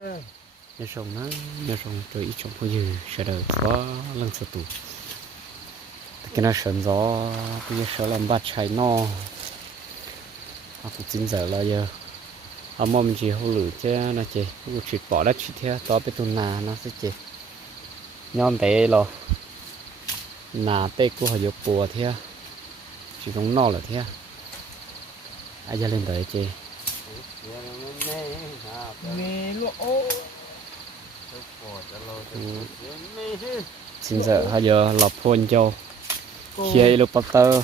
giờ sông nó giờ sông trời ít sông bao giờ sẽ được có lần sửa tủ cái nó sờ gió bây giờ sẽ làm bát cháy nó học cũng chín giờ là giờ à mong chị hỗ lửa chứ nó chị cũng chỉ bỏ đất chỉ theo to bê tông nà nó sẽ chị nhóm tế lo nà tế của họ dục bùa theo chỉ giống nó là theo ai giờ lên tới chơi xin chào hai giờ lọc phun cho khi ấy lúc bắt tơ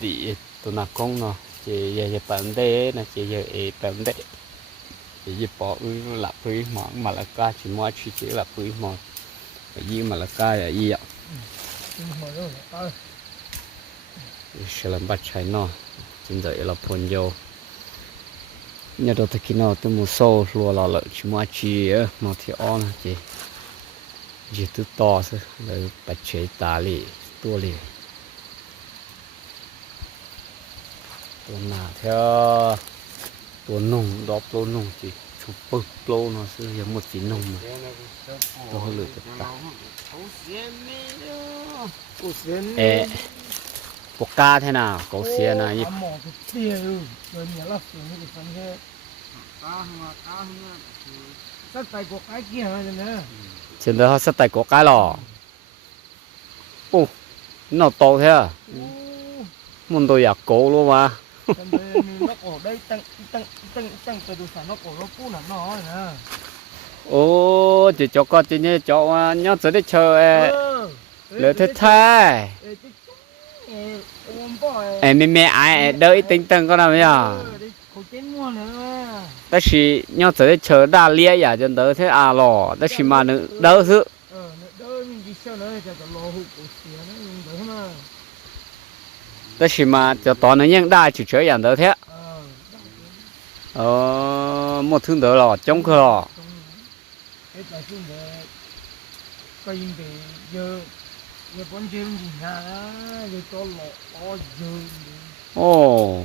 đi tụi nó công nó chỉ giờ giờ bản thế này chỉ giờ ấy bản thế chỉ giờ bỏ ư là quý mỏ mà là ca chỉ mua chỉ chỉ là quý mỏ gì mà là ca là gì ạ sẽ làm bắt chạy nó xin sợ lọc phun cho nhà đầu thực nó từ mùa sâu lùa lò lợn chỉ mua chi mà thì on chỉ chỉ từ to chứ lấy bạch chế tà lì tua lì tuần nào theo tuần nùng đó tuần nùng chỉ chụp bự lô nó chứ giờ một tí nùng mà tôi hơi lười tập tập ê bộ ca thế nào cậu xem này trên đó sắt tay cổ cái lò ô nó to thế à muốn tôi giặt cổ luôn mà ô chỉ cho con chỉ nhớ cho nhớ tới đi chờ lỡ thế thay em mẹ ai đợi tính tăng con nào nhỉ 但是你要在车大裂呀，就都是阿老，但是嘛，能都是。但是嘛，就大能养大就这样都听。哦，莫听得了，中去了。哦。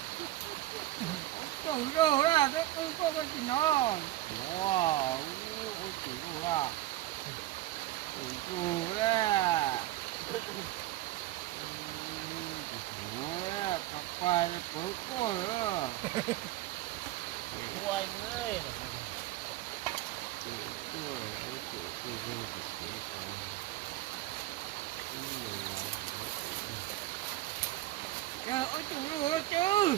cũng đồ là cái cứ có cái gì nó wow ôi chị cô à chị cô à quay nó cứ quay nữa quay Ôi chú rùa chú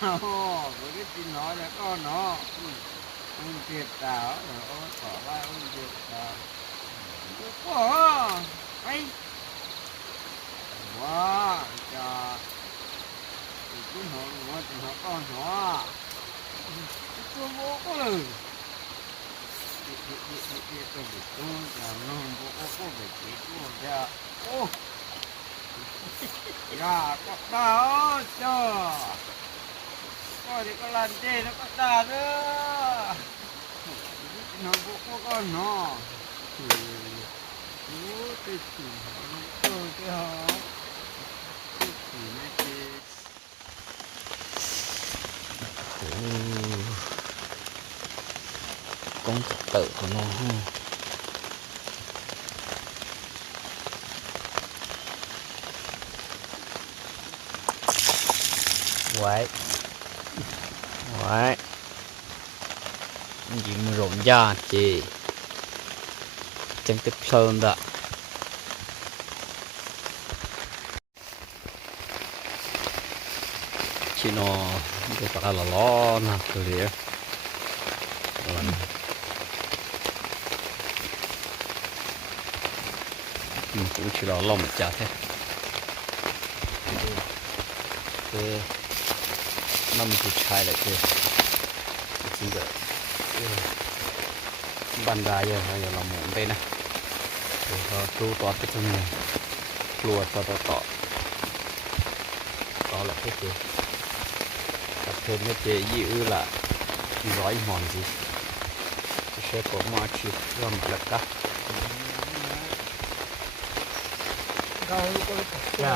โอ้ยกินหนอแล้วก็หน่อมันเจ็บตาขอว่ามันเจ็บตาโอ้ lần đi nó có đà nữa nó vô có con nó công thật tự của nó ha White. Đấy. Gì mà rộn ra chị. Chẳng tiếp sơn đó. Chị nó có phải là lo nè, cơ lìa. Mình cũng chỉ là lo một chả thế. Thế ม慢慢就拆了去，就真的，搬家呀，还有老母的呢，然后都到这边来，落到到到，到了这边。เนี่ยเจยี่อต่อต่อแหละอเเคื่่ไมจี๊ยยื่ร้อยหมอนสิเชฟผมมาชิมแล้วก็ใช่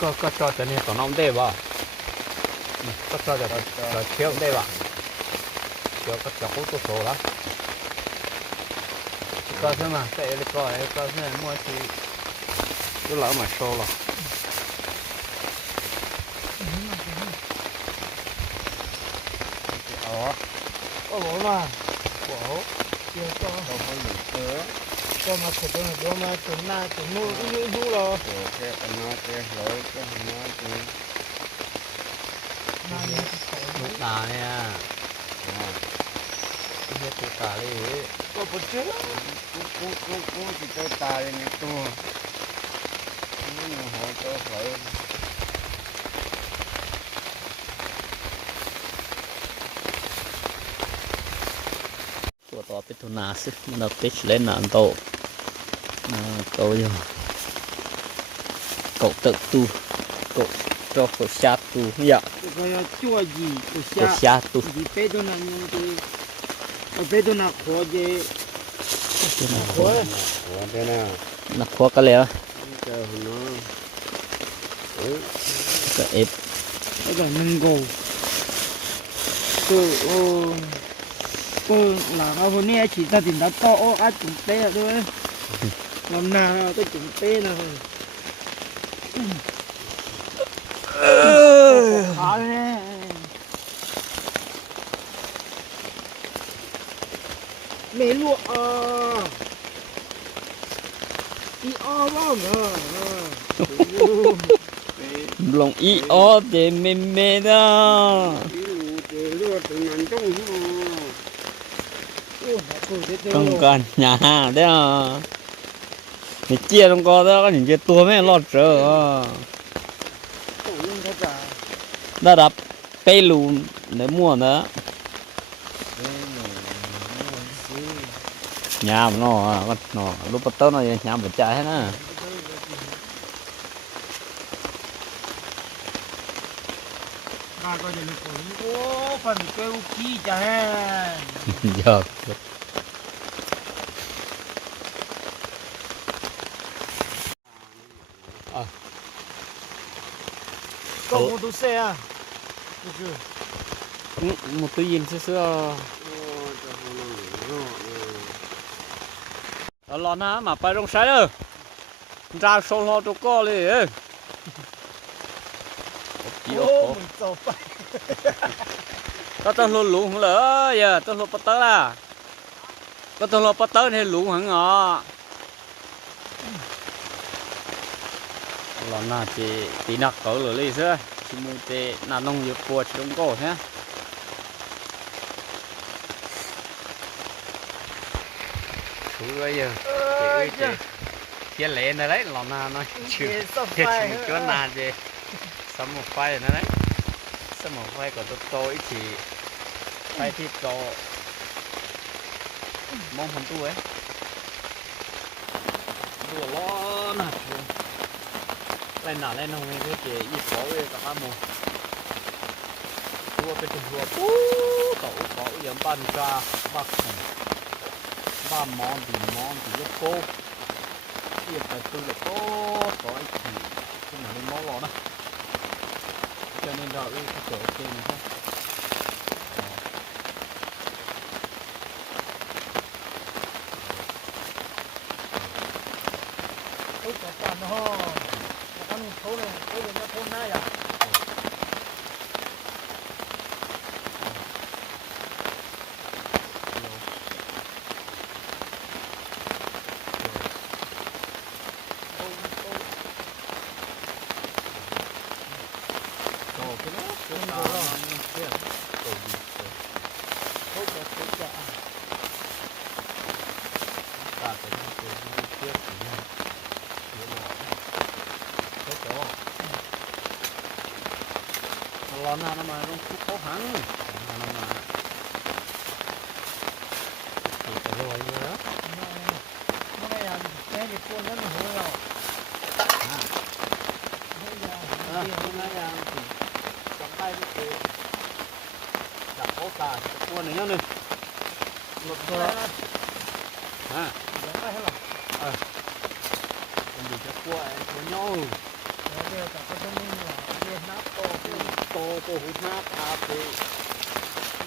ก็ก็ต่อดจะเนี้ยต่อน้องได้บ่不搞、嗯 like yeah. er um. 就就缺对吧？就就好多错啦。搞什么？这高，搞这搞那，没趣。这老们收了。哦。不好弄。不好。轻不可以。嗯。Oh. 这买土豆，这买了。Something. ตาเนี่ยเฮ็ดตุ๊กตาเลยก็ปุ๊บเจอปุ๊บปุ๊บปุ๊บที่ตุ๊กตาเลยนี่ตัวนี่หัวโตสวยตัวต่อเป็นตัวนาซึมันเอาติชเล่นนานโตนานโตอยู่เกาะตึกตู้เกาะ to po siatu. Ya. Kaya tuaji po siatu. Po siatu. Di pedo na niyo di. O pedo na ko di. Ko na ko. Ko di na. Na ko ka le. Ka huno. Eh. Ka ep. Ka nanggo. So o ko na ka ho ni a chi ta din da to o a chi te ลองลงอีออเดเมเมดากังกันยาเด้อไม่เจี๊ยตรงกอแล้วก็ถึงจีะตัวแม่รอดเจอได้รับไปรูในมั่วนะ nhám nó bắt nó lúc bắt tớ nó nhám bị chạy hết á à, có Ủa. một túi xe, một túi gì xưa xưa Nó, oh, okay. lo na mà phải đông sai rồi ra sôn lo cho co đi ơi ô có tao lo lủng lỡ giờ tao lo bắt tớ là có tao lo bắt tớ thì lủng hẳn ngọ lo na chỉ tí nặc cỡ lửa đi chứ chỉ muốn chỉ nà nông nghiệp của chúng cổ nhé ทัวเยอะเยเล่นอะไรหลอนนานอยชิเที่ยชิวนานเจสมุไฟนะไรสมุไฟก็ตัวโตอีกไฟที่โตมองคนตัวเอตัวล้อนอ่ะเล่นหนาเล่นน้องเองเจยีอขอเอกับข้ามูตัวเป็นตัวปู๊ตวอขออย่างบันจ้าบักหนึ่ง把网垫网垫一波，第二波又多在前，先让你摸落呢，下面再入手，先。nó nó mà nó cũng khó khăn nó mà để rồi, à, này à, này thì cái rồi nữa nó nó bây giờ cái gì con nó hư rồi bây giờ bây giờ cầm tay nó kì đặt cố tà con này nhá một giờ à giờ tay hết rồi à còn bị chắc quậy còn nhau bây giờ cả cái thân mình rồi to to hút na tha thì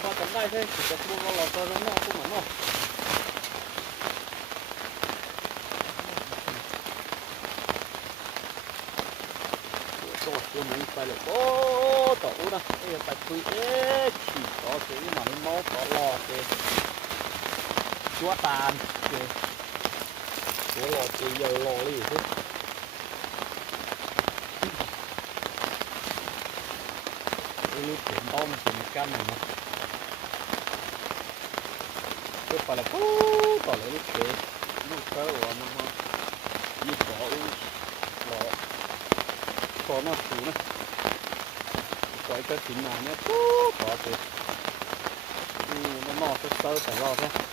ba tấm đây thế chỉ cần mua lọ tơ nó nó cũng mà nó chúng mình phải là có tàu đó, bây giờ phải cứ chỉ có cái mà nó có lò thì chúa tàn thì cái lò thì giờ lò đi thôi Un po' mi sono il camion. Che fa la puta, le luce. Non c'è l'uomo, ma... Io so, io so. Sono a fine. E poi per finire, puta,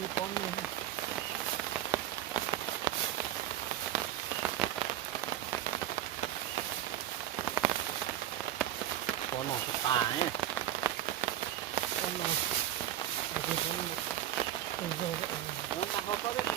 भी पानी है Oh, my God.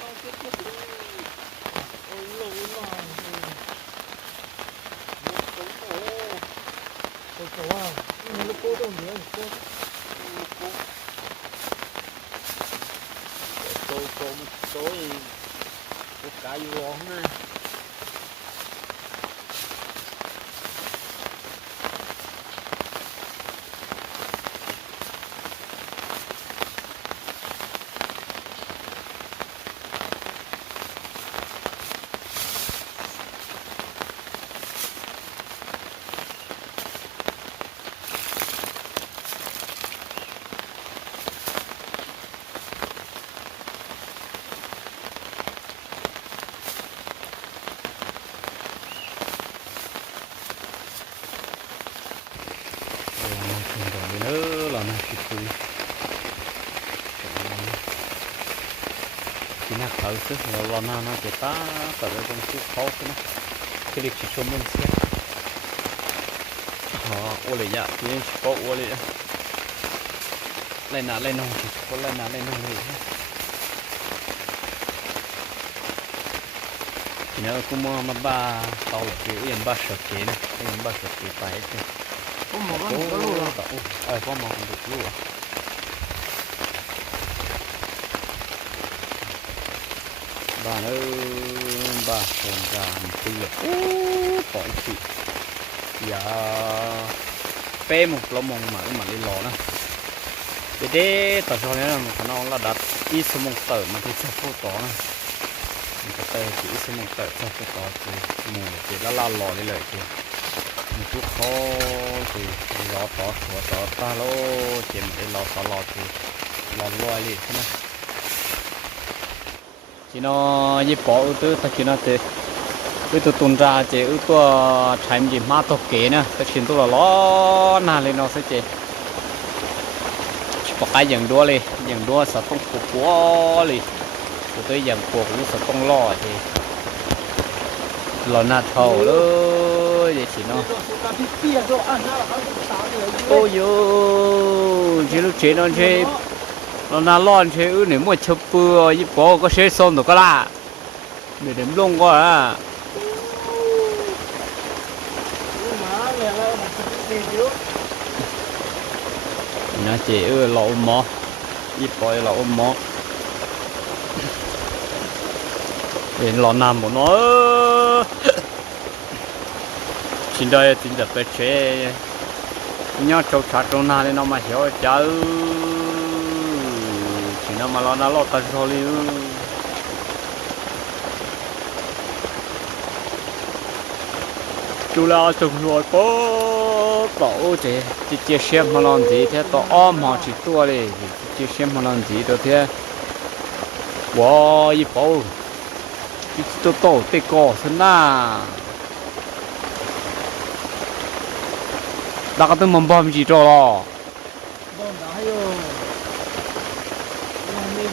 thở chứ nó lo na nó chỉ ta tập cái công chút cái lịch sử mình xem họ ô lệ nhá thì anh có ô lệ lên nào lên nào lên nào lên nào này thì nó mua mà ba tàu kiểu yên ba sợ kiến yên ba sợ kiến phải chứ có một con à có một con lúa ้านเออบ้านโครงการเปล่อยขนอย่าเป้มุกเรามองมาเหมือนได้รอนะ เด็ดต่อจากนี้นะขนองระดับอีสมงเตอร์มาันจะพูดต่อนะมันจะตะที่อีสมงเตอร์จะพูดต่อทอ่หมู่เด็ดละลานรอเลยที่มทุกข้อที่รอต่อหัวต่อตาโลเจมได้รอต่อรอที่รอรวยเลยใช่ไหมทีนอยี่ปออุตุตะทีนอเจอุตุตุนจาเจอุตัวแทนยิมาตเกนะตะทีนตัวล้อนาเลยนอเสเจปกายอย่างด้วเลยอย่างด้วสัต้องปวกวเลยตัวอย่างปวกรสัต้องล่อเจหลอนาเท่าเลยเจทีนอโอ้ยจิลเจนอเจ nó na lon chế ư nếu mà chụp bừa y bò có chế xong được cái là để đếm lông quá à nó chế ư lỗ mỏ y bò lỗ mỏ để lỗ nằm một nó xin đây xin được phải chế nhớ châu chát trong này nó mà hiểu cháu mà nó nó lột tạt rồi chú là chồng nuôi bố bố chị chị chia sẻ mà làm gì thế tổ ông họ chỉ tua đi chia xem mà làm gì đó thế bố y bố chỉ tổ tổ tê cổ thế na đã có từng mầm bom gì rồi bom đã rồi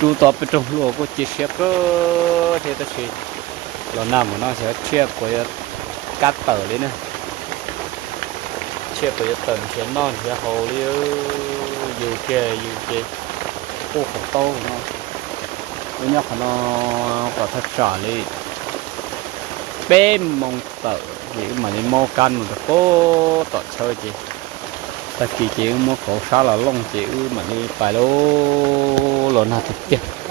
chú tập bị trong lúa có chia sẻ cơ thế ta chỉ lò nào mà nó sẽ xếp với cắt tờ đấy nè chia của tờ sẽ nó sẽ hồ đi dù kề dù kề ô khổ to nó với nhau nó có thật trả đi bê mong tờ gì mà đi mua căn mà có tờ chơi gì ta kỳ chỉ mua khổ xa là long chữ mà đi phải lô 我那得店。<Yeah. S 1>